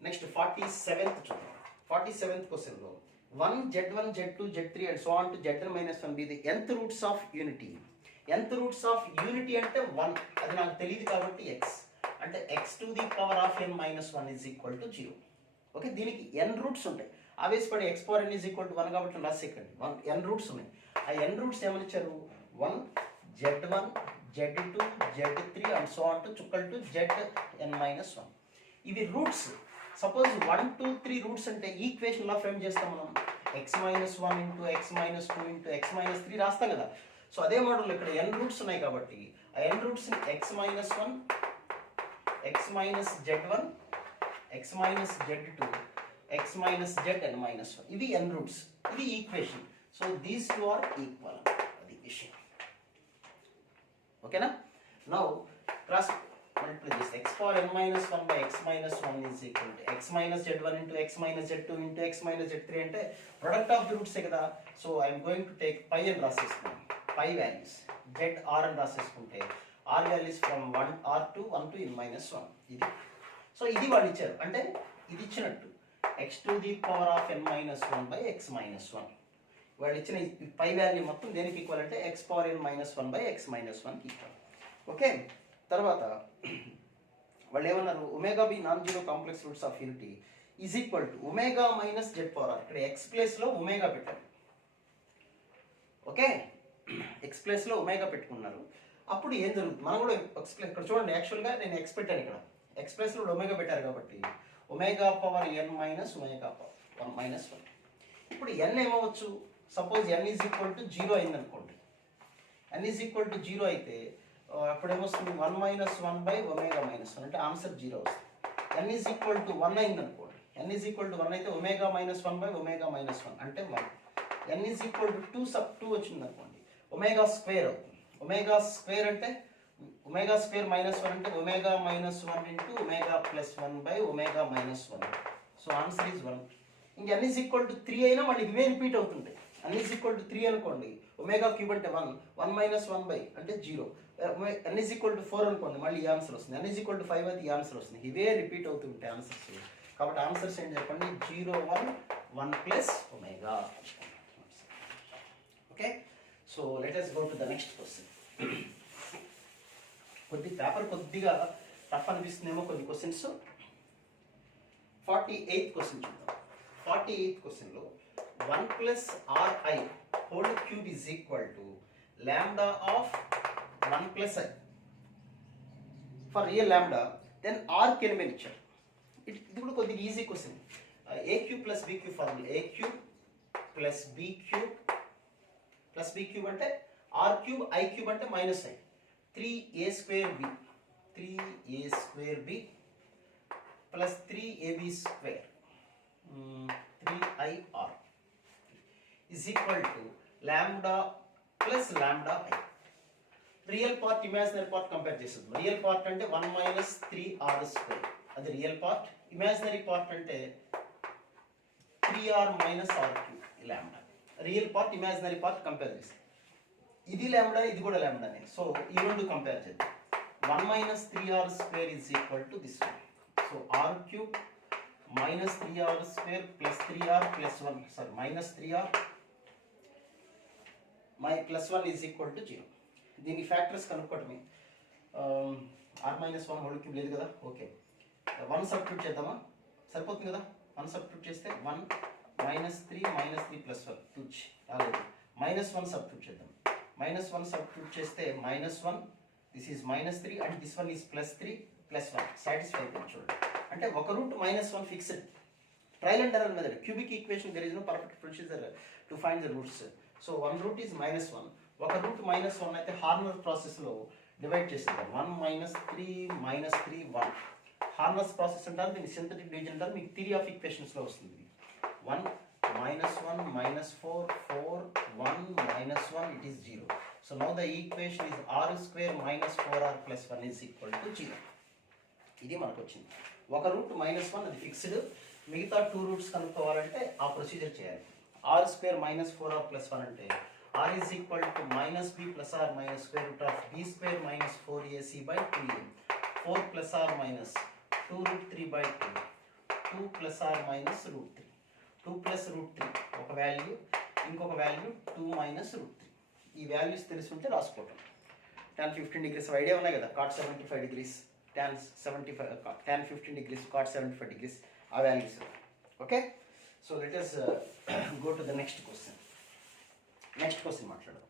నెక్స్ట్ 47th చూద్దాం. 47th క్వశ్చన్లో 1 z1 z2 z3 and so on to zn-1 be the nth roots of unity. nth roots of unity అంటే 1, అది నాకు తెలియదు కాబట్టి x అంటే x⁴n-1 is equal to 0. Okay, దీనికి n రూట్స్ ఉంటాయి. ఆవేశపడి x⁴n ఈజ్ ఈక్వల్ టు 1 కాబట్టి రాసేకండి, n రూట్స్ ఉన్నాయి. ఆ n రూట్స్ ఏమని ఇచ్చారు, 1 z1 z2 z3 and so on to చుక్కల్ టు zn-1. ఇవి రూట్స్. సపోజ్ 1 2 3 రూట్స్ అంటే ఈక్వేషన్ ఎలా ఫ్రేమ్ చేస్తాం మనం, x-1 into x-2 into x-3 రాస్తాం కదా. సో అదే మోడల్ ఇక్కడ n రూట్స్ ఉన్నాయి కాబట్టి ఆ n రూట్స్ని x-1 x-z1 x-z2 x-zn-1 ఇవి n రూట్స్, ఇది equation. So these 2 are equal, అది విషయం. ఓకేనా. నౌ క్రాస్ మల్టిప్లై చేస్తే x⁴n-1 by x-1 is equal to x-z1 into x-z2 into x-z3 అంటే ప్రొడక్ట్ ఆఫ్ ది రూట్సే కదా. So I'm going to take pi అని రాసేసుకున్నాను, పై వాల్యూస్ zr అని రాసేసుకుంటే r values from 1r to 1 to n-1 ఇది. So ఇది వాళ్ళు ఇచ్చారు అంటే ఇది ఇచ్చినట్టు x⁴n-1 by x-1. వాళ్ళు ఇచ్చిన పై వాల్యూ మొత్తం దేనికి ఈక్వల్ అంటే x⁴n-1 by x-1కి ఈక్వల్. ఓకే, తర్వాత వాళ్ళు ఏమన్నారు, omega B non zero complex roots of unity is equal to omega minus z⁴r. ఇక్కడ ఎక్స్ ప్లేస్లో ఒమేగా పెట్టారు. ఓకే, ఎక్స్ ప్లేస్లో ఒమేగా పెట్టుకున్నారు. అప్పుడు ఏం జరుగుతుంది, మనం కూడా ఇక్కడ చూడండి, యాక్చువల్గా నేను ఎక్స్ పెట్టాను, ఇక్కడ ఎక్స్ ప్లేస్లో ఒమేగా పెట్టారు కాబట్టి ω⁴n-1 ఇప్పుడు n ఏమవచ్చు, suppose n is equal to 0 అయింది అనుకోండి. n ఈజ్ ఈక్వల్ టు 0 అయితే అప్పుడు ఏమొస్తుంది 1 - 1 ω - 1 అంటే ఆన్సర్ 0 వస్తుంది. n ఈజ్ ఈక్వల్ టు 1 అయింది అనుకోండి. n ఈజ్ ఈక్వల్ టు 1 అయితే ω - 1 ω - 1 అంటే 1. n is equal to 2 sub 2 వచ్చింది అనుకోండి, ఒమేగా స్క్వేర్ అవుతుంది. ఒమేగా స్క్వేర్ అంటే ఒమేగా స్క్వేర్ -1 అంటే ω - 1 ఇంటూ ω + 1 by ω - 1. సో ఆన్సర్ ఈజ్ 1. ఇంక n ఈజ్ ఈక్వల్ టు 3 అయినా మళ్ళీ ఇవే రిపీట్ అవుతుంటాయి. n ఈజ్ ఈక్వల్ టు 3 అనుకోండి, ఒమేగా క్యూబ్ అంటే 1 1 - 1 అంటే 0. n ఈజ్ ఈక్వల్ టు 4 అనుకోండి, మళ్ళీ ఈ ఆన్సర్ వస్తుంది. n ఈజ్ ఈక్వల్ టు 5 అయితే ఈ ఆన్సర్ వస్తుంది. ఇవే రిపీట్ అవుతుంటాయి ఆన్సర్స్. కాబట్టి ఆన్సర్స్ ఏం చెప్పండి, 0 1 1 + ω. Okay, so let us go to the next question. Paper కొద్దిగా టఫ్ అనిపిస్తుందేమో కొన్ని క్వశ్చన్స్. 48th క్వశ్చన్ చూద్దాం. 48th క్వశ్చన్లో 1 + ri whole cube is equal to lambda of 1 + i for real lambda, then r కెలిమేన్ ఇచ్చారు. ఇది కూడా కొద్దిగా easy question. a³ + b³ formula, a³ + b³ అంటే r³ i³ అంటే -i 3a² b plus 3ab² 3ir is equal to lambda plus lambda i. Real part imaginary part compare చేస్తుంది. Real part అంటే 1 - 3r² అది రియల్ పార్ట్. ఇమాజినరీ పార్ట్ అంటే 3r - r³ lambda. Real part imaginary part compare చేస్తుంది. ఇది lambda, ఇది కూడా లాంబ్డానే. So ఈ రెండు కంపేర్ చేద్దాం. 1 - 3r² is equal to this one. So r³ - 3r² + 3r + 1 sorry -3r +1 is equal to 0. దీని ఫ్యాక్టర్స్ కనుక్కోవటమే. r - 1 హోల్ క్యూబ్ లేదు కదా. ఓకే, 1 సబ్స్టిట్యూట్ చేద్దామా, సరిపోతుంది కదా. 1 సబ్స్టిట్యూట్ చేస్తే 1 -3 ప్లస్ 1 టూచ్ రాలేదు. -1 సబ్స్టిట్యూట్ చేద్దాం. -1 సబ్స్టిట్యూట్ చేస్తే -1, this is -3 and this one is +3 +1 satisfy అయిపోయింది చూడండి. అంటే ఒక root -1 fixed. Trial and error method, cubic equation there is no perfect procedure to find the roots. So one root is -1, ఒక root -1 అయితే Horner ప్రాసెస్లో divide చేసేద్దాం. 1 -3 -3 1 Horner's process అంటారు, దీన్ని సింథటిక్ డివిజన్ అంటారు. మీకు థియరీ ఆఫ్ ఈక్వేషన్స్లో వస్తుంది. 1 -1 -4 4 1 -1 it is 0. So now the equation is r square -4r + 1 is equal to 0. ఇది మనకు వచ్చింది. ఒక రూట్ -1 అది ఫిక్స్డ్, మిగతా 2 రూట్స్ కనుక్కోవాలంటే ఆ ప్రొసీజర్ చేయాలి. r square -4r + 1 అంటే r is equal to -b + r minus square root of b square minus 4ac by 2a. 4 + r minus 2√3/2, 2 + r minus √3, 2 + √3 ఒక వాల్యూ, ఇంకొక వాల్యూ 2 - √3. ఈ వాల్యూస్ తెలుసుంటే రాసుకోవటం. tan 15 degrees ఐడియా ఉన్నాయి కదా, cot 75 degrees, tan 15 degrees, cot 75 degrees ఆ వాల్యూస్. Okay, so let us go to the next question. Next question మాట్లాడదాం.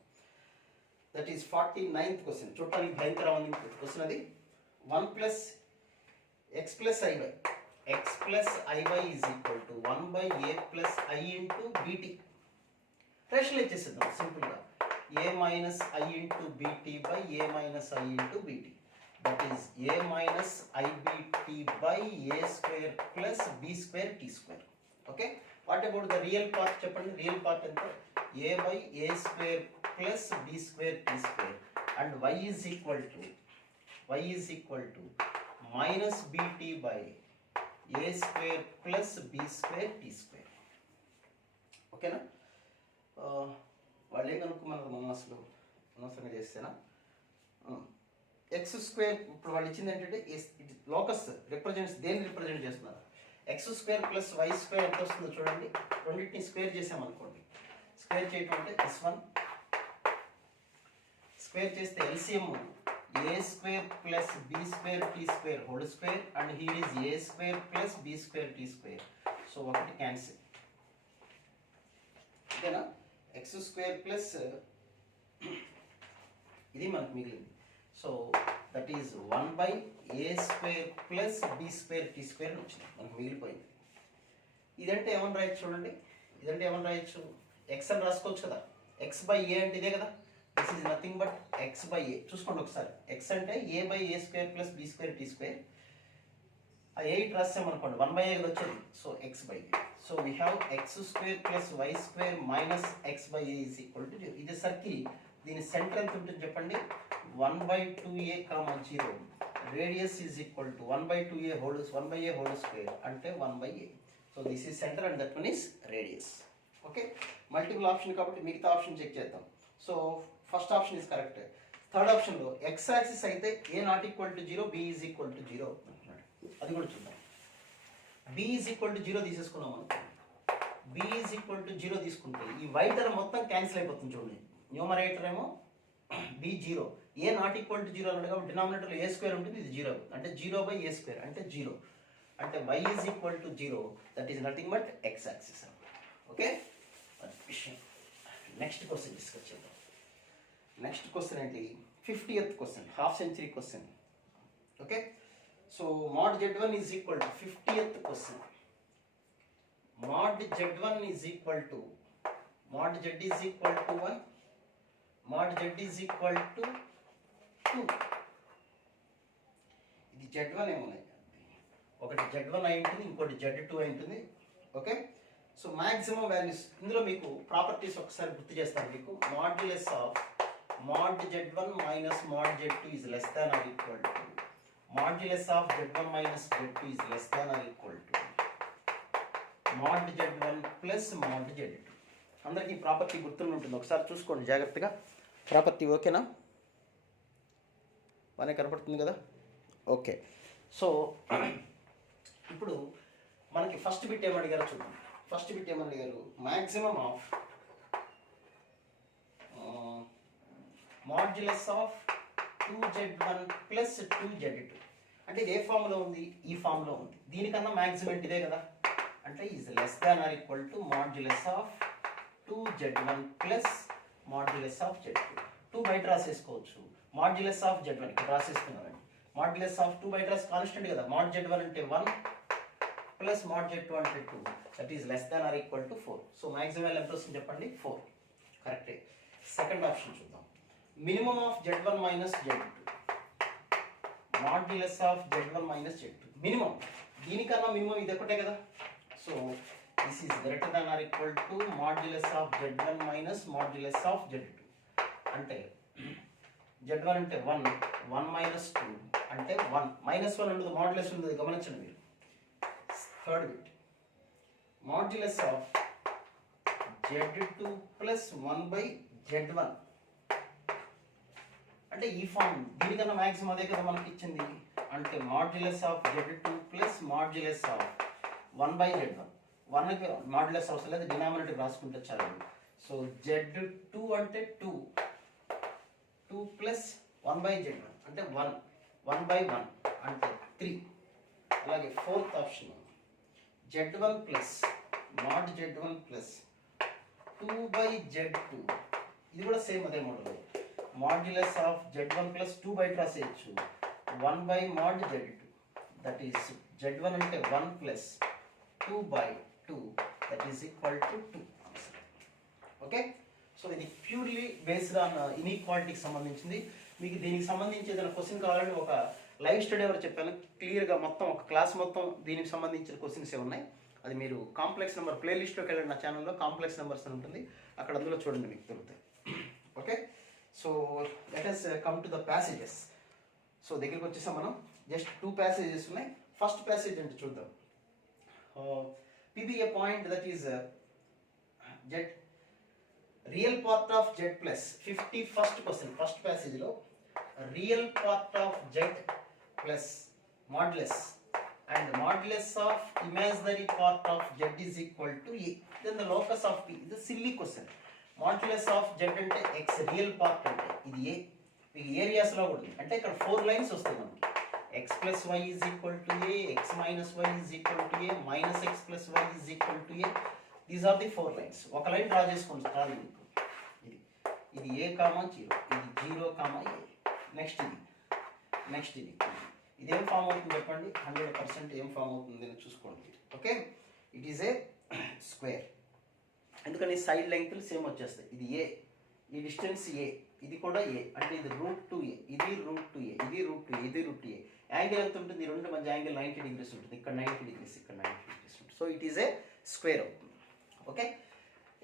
That is 49th question. చూడటానికి భయంకరమైన క్వశ్చన్ అది. 1 + x + iy, x + iy is equal to 1/a + i into bt. Rationalise చేసేద్దాం సింపుల్గా. a minus i into bt by a minus i into bt. That is a minus ibt by a square plus b square t square. Okay, what about the real part చెప్పండి. Real part ఎంత? a by a square plus b square t square and y is equal to minus bt by a square plus b square t square. ఓకేనా? వాళ్ళు ఏం కనుక్కోమన్నారు మనం అసలు అనవసరంగా చేస్తేనా? X square ఇప్పుడు వాళ్ళు ఇచ్చింది ఏంటంటే లోకస్ రిప్రజెంట్స్, దేన్ని రిప్రజెంట్ చేస్తున్నారు? x² + y² ఎంత వస్తుందో చూడండి. రెండింటిని స్క్వేర్ చేసామనుకోండి. స్క్వేర్ చేయటం అంటే s1 స్క్వేర్ చేస్తే LCM a² + b² t² whole square and here is a² + b² t². So ఒకటి క్యాన్సిల్. ఓకేనా? x² ఇది మనకు మిగిలింది. So that is 1/a² + b² t² వచ్చింది, మనకు మిగిలిపోయింది. ఇదంటే ఏమని రాయొచ్చు చూడండి. ఇదంటే ఏమని రాయొచ్చు? x అని రాసుకోవచ్చు కదా. x/a అంటే ఇదే కదా. This is nothing but x/a. చూసుకోండి ఒకసారి. x అంటే a/a² + b² t². ఆ 8 రాసామనుకోండి 1/a కదా వచ్చేది. So x/a. So we have x² + y² minus x/a is equal to 0. ఇది సర్కిల్, దీని సెంటర్ ఎంత ఉంటుంది చెప్పండి? 1/2a, 0. Radius is equal to 1/2a whole square అంటే 1/a. So this is centre and that one is radius. Okay, multiple option కాబట్టి మిగతా option check చేద్దాం. So first option is correct. Third ఆప్షన్లో X axis అయితే a ≠ 0, b is equal to 0 అంటున్నాడు. అది కూడా చూద్దాం. b ఈజ్ ఈక్వల్ టు 0 తీసేసుకున్నాం అనుకోండి. b ఈజ్ ఈక్వల్ టు 0 తీసుకుంటే ఈ y టర్మ్ మొత్తం క్యాన్సిల్ అయిపోతుంది చూడండి. న్యూమరేటర్ ఏమో b 0, a ≠ 0 అన్నాడు కాబట్టి డినామినేటర్లో a² ఉంటుంది, ఇది 0 అంటే 0/a² అంటే 0 అంటే y is equal to 0. That is nothing but X axis. Okay, విషయం. నెక్స్ట్ క్వశ్చన్ డిస్కస్ చేద్దాం. నెక్స్ట్ క్వశ్చన్ ఏంటి? 50th question, half century question. Okay, so mod z1 is equal to 50th question. mod z1 is equal to mod z is equal to 1, mod z is equal to 2. ఇది z1 ఏమున్నాయి, ఒకటి z1 అయి ఉంటుంది, ఇంకోటి z2 అయి ఉంటుంది. Okay, so maximum values ఇందులో మీకు ప్రాపర్టీస్ ఒకసారి గుర్తు చేస్తాను మీకు. Modulus of mod z1 minus mod z2 is less than or equal to modulus of z1 minus z2 is less than or equal to mod z1 plus mod z2. అందరికీ property గుర్తుండి ఉంటుంది, ఒకసారి చూసుకోండి జాగ్రత్తగా. ప్రాపర్టీ ఓకేనా? బాగానే కనపడుతుంది కదా. ఓకే, సో ఇప్పుడు మనకి ఫస్ట్ బిట్ ఏమడిగారో చూద్దాం. ఫస్ట్ బిట్ ఏమని అడిగారు? Maximum of modulus of 2z1 plus 2z2. అంటే ఇది ఏ ఫామ్లో ఉంది? ఈ ఫామ్లో ఉంది. దీనికన్నా మ్యాక్సిమం ఇదే కదా. అంటే is less than or equal to modulus of 2z1 plus modulus of z2. 2 బయట రాసేసుకోవచ్చు. మాడ్యులస్ ఆఫ్ z1 ఇక్కడ రాసేస్తున్నారండి. మాడ్యులస్ ఆఫ్ 2 బయట రాసి కాన్స్టెంట్ కదా, మాడ్ z1 అంటే 1 ప్లస్ మాడ్ z2 అంటే 2, that is less than or equal to 4. So maximum value ఎంత వస్తుంది చెప్పండి, 4. కరెక్టే. సెకండ్ ఆప్షన్ చూద్దాం. Minimum of z1 minus z2, modulus of z1 minus z2. Minimum, దీనికన్నా మినిమం ఇది ఒకటే కదా. So this is greater than or equal to modulus of z1 minus modulus of z2. అంటే z1 అంటే 1, 1 మైనస్ 2 అంటే 1, minus 1 ఉండదు, modulus ఉండదు, గమనించండి మీరు. Third bit, modulus of z2 plus 1 by z1 అంటే ఈ ఫార్మ్, దీనికన్నా మ్యాక్సిమం అదే కదా మనకి ఇచ్చింది. అంటే modulus of z2 plus modulus of 1 by z1. 1కి మాడ్యులస్ అవసరం లేదు, డినామినేటర్ రాసుకుంటే చాలు. సో z2 అంటే 2 ప్లస్ 1 బై z1 అంటే 1 బై 1 అంటే 3. అలాగే fourth option z1 plus mod z1 plus 2 by z2. ఇది కూడా సేమ్ అదే model. Modulus of z1 plus 2 బయట రాసేయచ్చు, 1 by mod z2. That is z1 అంటే 1 plus 2 by 2, that is equal to 2. Okay, so ఇది ప్యూర్లీ బేస్డ్ ఆన్ ఇన్ఈక్వాలిటీకి సంబంధించింది. మీకు దీనికి సంబంధించి ఏదైనా క్వశ్చన్ కావాలని ఒక లైవ్ స్టడీ ఎవరు చెప్పాను, క్లియర్గా మొత్తం ఒక క్లాస్ మొత్తం దీనికి సంబంధించిన క్వశ్చన్స్ ఏ ఉన్నాయి. అది మీరు కాంప్లెక్స్ నెంబర్ ప్లేలిస్ట్లోకి వెళ్ళండి, నా ఛానల్లో కాంప్లెక్స్ నెంబర్స్ అని ఉంటుంది, అక్కడ అందులో చూడండి, మీకు దొరుకుతాయి. Okay, so let us come to the passages. So దగ్గరికి వచ్చేసాం మనం. జస్ట్ 2 ప్యాసేజెస్ ఉన్నాయి. ఫస్ట్ ప్యాసేజ్ అంటే చూద్దాం. PB a point that is z real part of z plus 51%. First ప్యాసేజ్లో real part of z plus modulus and modulus of imaginary part of z is equal to a. Then the locus of p is a silly question. Modulus of z అంటే x real part అంటే ఇది a. మీకు areas లో కూడా అంటే ఇక్కడ 4 lines వస్తాయి మనకి. x plus y is equal to a, x minus y is equal to a, minus x plus y is equal to a. These are the 4 lines. ఒక లైన్ డ్రా చేసుకోండి చాలు మీకు. ఇది a కామా 0, ఇది 0 comma a. Next ఇది ఇదేం form అవుతుంది చెప్పండి, 100% ఏం ఫామ్ అవుతుంది అని చూసుకోండి. Okay, it is a square. ఎందుకని సైడ్ లెంగ్త్లు సేమ్ వచ్చేస్తాయి. ఇది ఏ, ఈ డిస్టెన్స్ ఏ, ఇది కూడా ఏ, అంటే ఇది √2a, ఇది √2a, ఇది √2a, ఇది √2a. యాంగిల్ ఎంత ఉంటుంది, ఈ రెండు మధ్య యాంగిల్ 90 degrees ఉంటుంది. ఇక్కడ 90 degrees, ఇక్కడ 90 degrees ఉంటుంది. So it is a square అవుతుంది. ఓకే,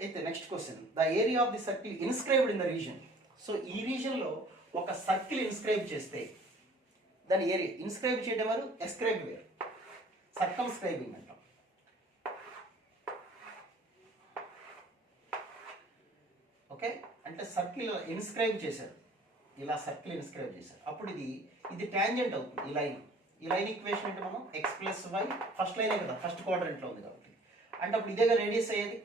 అయితే next question, the area of the circle inscribed in the reason. So ఈ రీజన్లో ఒక సర్కిల్ ఇన్స్క్రైబ్ చేస్తే దాని ఏరియా, ఇన్స్క్రైబ్ చేయడం వారు, ఎస్క్రైబ్ వేరు, సర్కమ్స్క్రైబింగ్ అంటాం. ఓకే, అంటే సర్కిల్ ఇన్స్క్రైబ్ చేశారు, ఇలా సర్కిల్ ఇన్స్క్రైబ్ చేశారు. అప్పుడు ఇది టాంజెంట్ అవుతుంది. ఈ లైన్ ఈక్వేషన్ అంటే మనం x ప్లస్ వై, ఫస్ట్ లైనే కదా, ఫస్ట్ క్వాడ్రంట్లో ఉంది కాబట్టి, అంటే అప్పుడు ఇదేగా రేడియస్ అయ్యేది,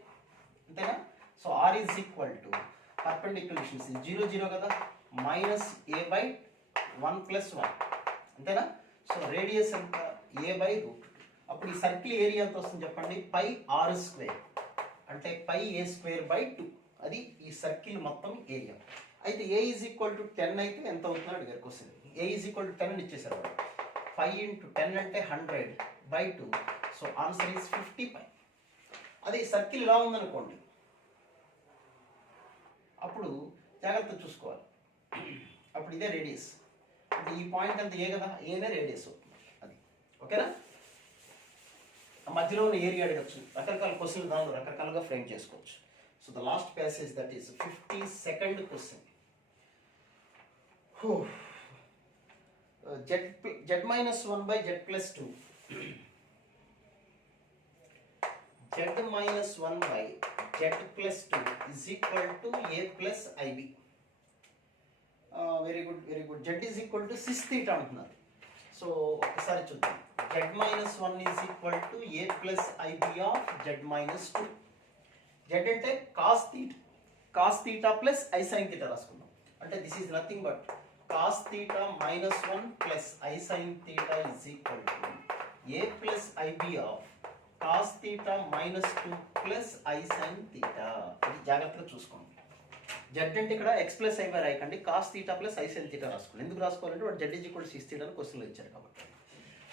అంతేనా. So r is equal to perpendicular distance 0 0 కదా, మైనస్ a బై 1 ప్లస్ 1, అంతేనా. సో రేడియస్ ఎంత, a బై √2. అప్పుడు ఈ సర్కిల్ ఏరియా ఎంత వస్తుంది చెప్పండి, పై r స్క్వేర్, అంటే పై a స్క్వేర్ బై 2. అది ఈ సర్కిల్ మొత్తం ఏరియా. అయితే a ఈజ్ ఈక్వల్ టు 10 అయితే ఎంత అవుతుందో అడిగారు question. a is equal to 10 అని ఇచ్చేసారు. 5 × 10 అంటే 100 బై 2. సో ఆన్సర్ ఈజ్ 50 పై. అదే సర్కిల్ ఇలా ఉందనుకోండి, అప్పుడు జాగ్రత్త చూసుకోవాలి. అప్పుడు ఇదే రేడియస్, అంటే ఈ పాయింట్ అంతా ఏ కదా, ఏనే రేడియస్ అవుతుంది అది. ఓకేనా, మధ్యలో ఉన్న ఏరియా అడగచ్చు, రకరకాల క్వశ్చన్లు దానిలో రకరకాలుగా ఫ్రేమ్ చేసుకోవచ్చు. So the last passage, that is 52nd question. z minus 1 by z plus 2. z minus 1 by z plus 2 is equal to a plus ib. Very good, very good. z is equal to sis theta అంటున్నారు. So ఒకసారి చూద్దాం. z minus 1 is equal to a plus ib of z minus 2. z అంటే cos theta plus i sin theta రాసుకుందాం. అంటే this is nothing but cos theta minus 1 plus i sin theta is equal to a plus ib of cos theta minus 2 plus i sine theta. ఇది జాగ్రత్తగా చూసుకోండి. Z అంటే ఇక్కడ x plus i y రాయకండి, cos theta plus i sine theta రాసుకోండి. ఎందుకు రాసుకోవాలంటే వాడు z is equal six theta అని క్వశ్చన్లో ఇచ్చారు కాబట్టి.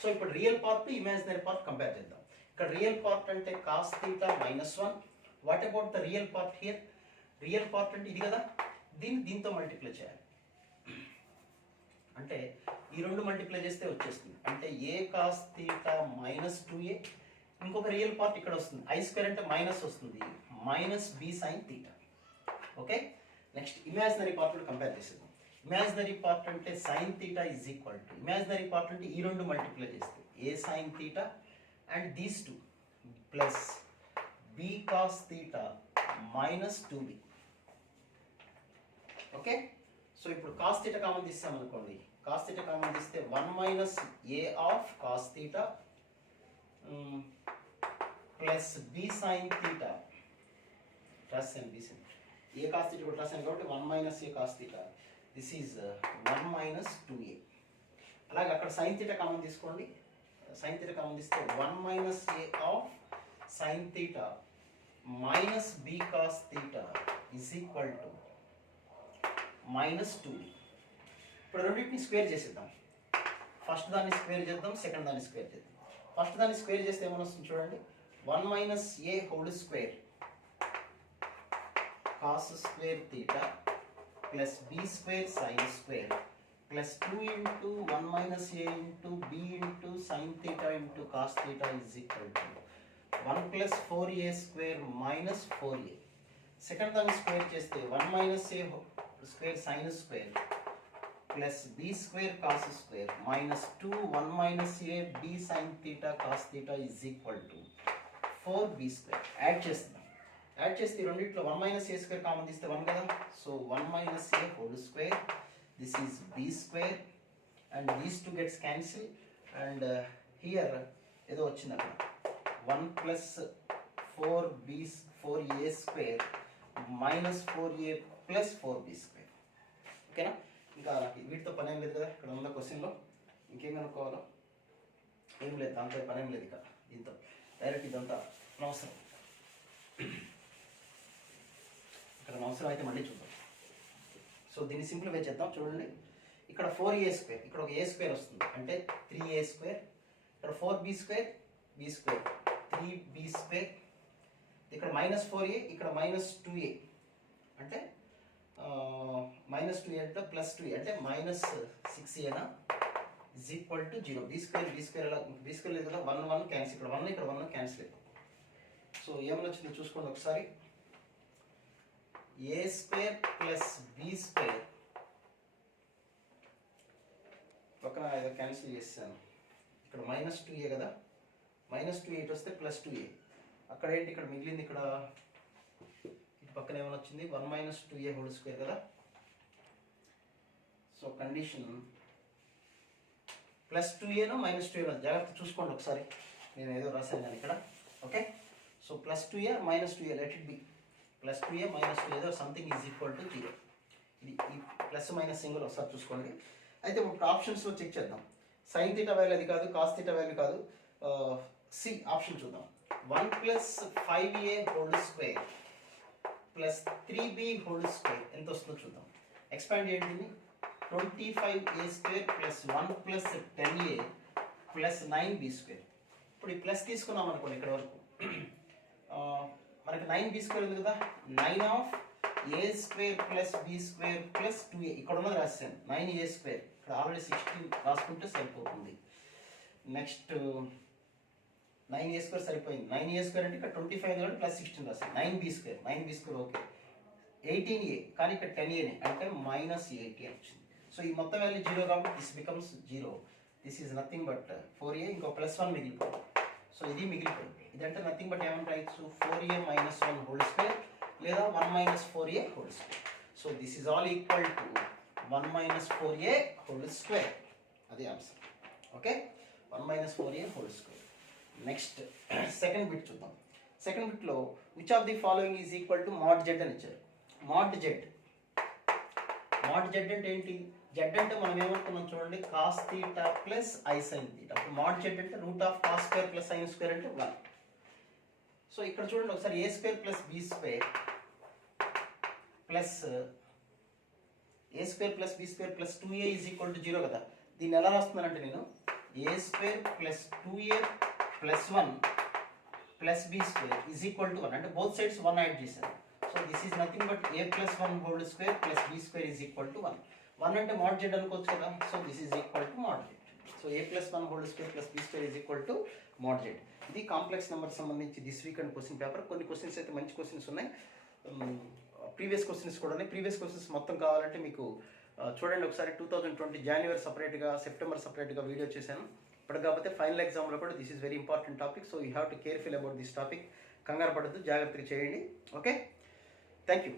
సో ఇప్పుడు real part imaginary part compare చేద్దాం. ఇక్కడ రియల్ పార్ట్ అంటే cos theta minus 1. What about the real part here? Real part అంటే ఇది కదా, దీంతో మల్టిప్లై చేయాలి. అంటే ఈ రెండు మల్టిప్లై చేస్తే వచ్చేస్తుంది. అంటే ఏ కాస్ తీటా మైనస్ 2a, ఇంకొక రియల్ పార్ట్ ఇక్కడ వస్తుంది, ఐ స్క్వేర్ అంటే మైనస్ వస్తుంది, minus b sine theta. Okay, next imaginary part కూడా కంపేర్ చేసేద్దాం. ఇమాజినరీ పార్ట్ అంటే sine theta is equal to, imaginary part అంటే ఈ రెండు మల్టిప్లై చేస్తే a sine theta and these two plus b cos theta minus 2b. Okay, so ఇప్పుడు cos theta common తీస్తామనుకోండి, cos theta common తీస్తే 1 minus A of cos theta plus b sine theta plus and B sine A cos theta కూడా రాసాను కాబట్టి 1 minus A cos theta, this is 1 minus 2a. అలాగే అక్కడ sine theta common తీసుకోండి, sine theta common తీస్తే 1 minus A of sine theta minus B cos theta is equal to minus 2b. ఇప్పుడు రెండింటిని square చేసేద్దాం. ఫస్ట్ దాన్ని స్క్వేర్ చేద్దాం, second దాన్ని స్క్వేర్ చేద్దాం. ఫస్ట్ దాన్ని స్క్వేర్ చేస్తే ఏమైనా వస్తుంది చూడండి, 1 minus A whole square cos square theta plus B square sine square plus 2 into 1 minus A into B into sine theta into cos theta is equal to 1 plus 4a square minus 4a. Second దాన్ని square చేస్తే 1 minus A square sine square plus B square cos square minus 2 1 minus A B sine theta cos theta is equal to 4b square. Add చేస్తున్నాం, add చేస్తే రెండింటిలో 1 minus A square common తీస్తే 1 కదా, so 1 minus A whole square, this is B square and these two gets cancel and here ఏదో వచ్చింది అక్కడ 1 plus 4a square minus 4a plus 4b square. ఓకేనా, ఇంకా వీటితో పని ఏం లేదు కదా, ఇక్కడ ఉన్న క్వశ్చన్లో ఇంకేం కనుక్కోవాలో ఏం లేదు, దాంతో పని ఏం లేదు. ఇక్కడ దీంతో డైరెక్ట్ ఇదంతా అనవసరం, ఇక్కడ అవసరం అయితే మళ్ళీ చూద్దాం. సో దీన్ని సింప్లిఫై చేద్దాం. చూడండి, ఇక్కడ 4a స్క్వేర్, ఇక్కడ ఒక a స్క్వేర్ వస్తుంది అంటే 3a స్క్వేర్, ఇక్కడ 4b square, b square 3b square, ఇక్కడ మైనస్ 4a, ఇక్కడ మైనస్ 2a అంటే మైనస్ 2a అంటే ప్లస్ 2a అంటే minus 6a is equal to 0. B square ఎలా, బీ స్క్వేర్ లేదు కదా, 1 1 క్యాన్సిల్, ఇక్కడ 1 ఇక్కడ 1 క్యాన్సిల్ అయిపోతుంది. సో ఏమని వచ్చిందో చూసుకోండి ఒకసారి, a square plus B square, పక్కన ఏదో క్యాన్సిల్ చేస్తాను, ఇక్కడ మైనస్ 2a కదా, మైనస్ 2a ఇటు వస్తే ప్లస్ 2a, అక్కడ ఏంటి ఇక్కడ మిగిలింది, ఇక్కడ ఇటు పక్కన ఏమైనా వచ్చింది 1 మైనస్ 2a హోల్ స్క్వేర్ కదా. So condition plus 2a minus 2a, జాగ్రత్త చూసుకోండి ఒకసారి, నేను ఏదో రాశాను కానీ ఇక్కడ. Okay, so plus 2a minus 2a, let it be plus 2a minus 2a ఏదో సంథింగ్ ఈజ్ ఈక్వల్ టు 0. ఇది ఈ ప్లస్ మైనస్ సింగిల్ ఒకసారి చూసుకోండి. అయితే ఇప్పుడు ఆప్షన్స్లో చెక్ చేద్దాం. సైన్ తీటా వాల్యూ అది కాదు, కాస్ తీటా వాల్యూ కాదు, సి ఆప్షన్ చూద్దాం. 1 plus 5a whole square plus 3b whole square ఎంత వస్తుందో చూద్దాం. ఎక్స్పాండ్ చేయండి, 25a square plus 1 plus 10a plus 9b square. ఇప్పుడు ఈ ప్లస్ తీసుకున్నాం అనుకోండి ఇక్కడ వరకు, మనకి 9b స్క్వేర్ ఉంది కదా, 9 of A square plus B square plus 2a, ఇక్కడ ఉన్నది రాశాను 9a స్క్వేర్, ఇక్కడ ఆల్రెడీ 16 రాసుకుంటే సరిపోతుంది. నెక్స్ట్ 9a స్క్వేర్ సరిపోయింది, 9a స్క్వేర్ అంటే ఇక్కడ 25 కాబట్టి ప్లస్ 16 రాశాను, 9b స్క్వేర్ ఓకే, 18a కానీ ఇక్కడ 10a అంటే మైనస్ 80 వచ్చింది. సో ఈ మొత్తం వాల్యూ 0 కాబట్టి this becomes 0, this is nothing but 4a, ఇంకో ప్లస్ 1 మిగిలిపోయింది. సో ఇది మిగిలిపోయింది, ఇదంటే నథింగ్ బట్ ఏమని రాయొచ్చు, 4a మైనస్ 1 హోల్ స్క్వేర్ లేదా 1 minus 4a whole square. So this is all equal to 1 minus 4a whole square, అదే answer. Okay, 1 minus 4a whole square. Next second bit చూద్దాం. Second బిట్లో which of the following is equal to mod z అని ఇచ్చారు. Mod z అంటే ఏంటి, Z అంటే మనం ఏమనుకున్నాం చూడండి, cos theta plus i sine theta. అప్పుడు మాడ్ జెడ్ అంటే root of cos square plus sine square అంటే 1. సో ఇక్కడ చూడండి ఒకసారి a square plus B square plus a square plus B square plus 2a is equal to 0 కదా. దీన్ని ఎలా రాస్తున్నానంటే నేను a square plus 2a plus 1 plus B square is equal to 1 అంటే బోత్ సైడ్స్ 1 యాడ్ చేశాను. So this is nothing but A plus 1 whole square plus B square is equal to 1. 1 అంటే mod z అనుకోవచ్చు కదా. So this is equal to mod z. So A plus 1 whole square plus B square is equal to mod z. ఇది complex number సంబంధించి this week and question paper. కొన్ని questions అయితే మంచి questions ఉన్నాయి, previous questions కూడా ఉన్నాయి. Previous questions మొత్తం కావాలంటే మీకు చూడండి ఒకసారి 2020 జనవరి సపరేట్గా, సెప్టెంబర్ సపరేట్గా వీడియో చేశాను. ఇప్పుడు కాకపోతే ఫైనల్ ఎగ్జామ్లో కూడా this is very important topic. So you have to careful about this topic. కంగారు పడద్దు, జాగ్రత్తగా చేయండి. Okay, thank you.